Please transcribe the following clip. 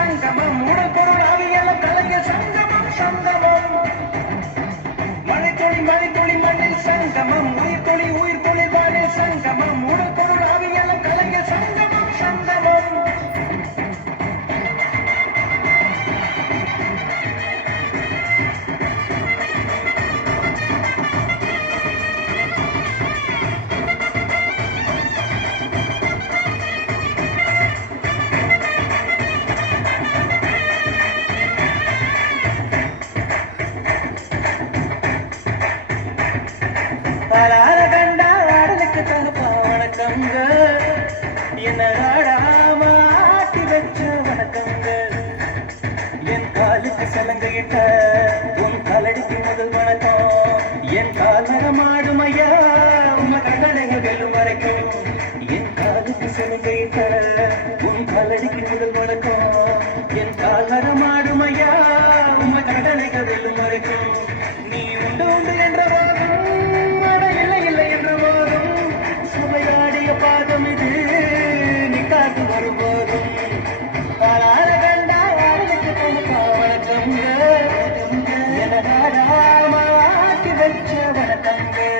சங்கமம் உடற்பொருள் ஆவியெல்லாம் கலைஞர் சங்கமம் சங்கமம் மழை துளி மண்ணில் சங்கமம் உயிர் துளி வானில் சங்கமம் உடற்பொருள் ஆவியெல்லாம் கலைஞர் சங்கமம் சங்கமம் பலார கண்டா ஆடலுக்கு தகப்பா வணக்கங்க என்ன ஆடாம ஆட்டி வச்ச வணக்கங்க என் காலுக்கு சலங்கையிட்ட உன் காலடிக்கு முதல் வணக்கம் என் கால் நகமாடும் ஐயா உம்ம கண்டனைகள் வெல்லும் வரைக்கும் என் காலுக்கு சலங்கையிட்ட உன் காலடிக்கு முதல் வணக்கம் என் கால் நகமாடும் ஐயா உம்ம கண்டனைகள் வெல்லும் வரைக்கும் நீ உண்டு உண்டு என்ற பாதம் இது நீ காத்து வரும்போதும் பலார கண்டா ஆளுக்கு தனக்கா வணக்கங்க என நாடாம ஆட்டி வச்ச வணக்கங்கள்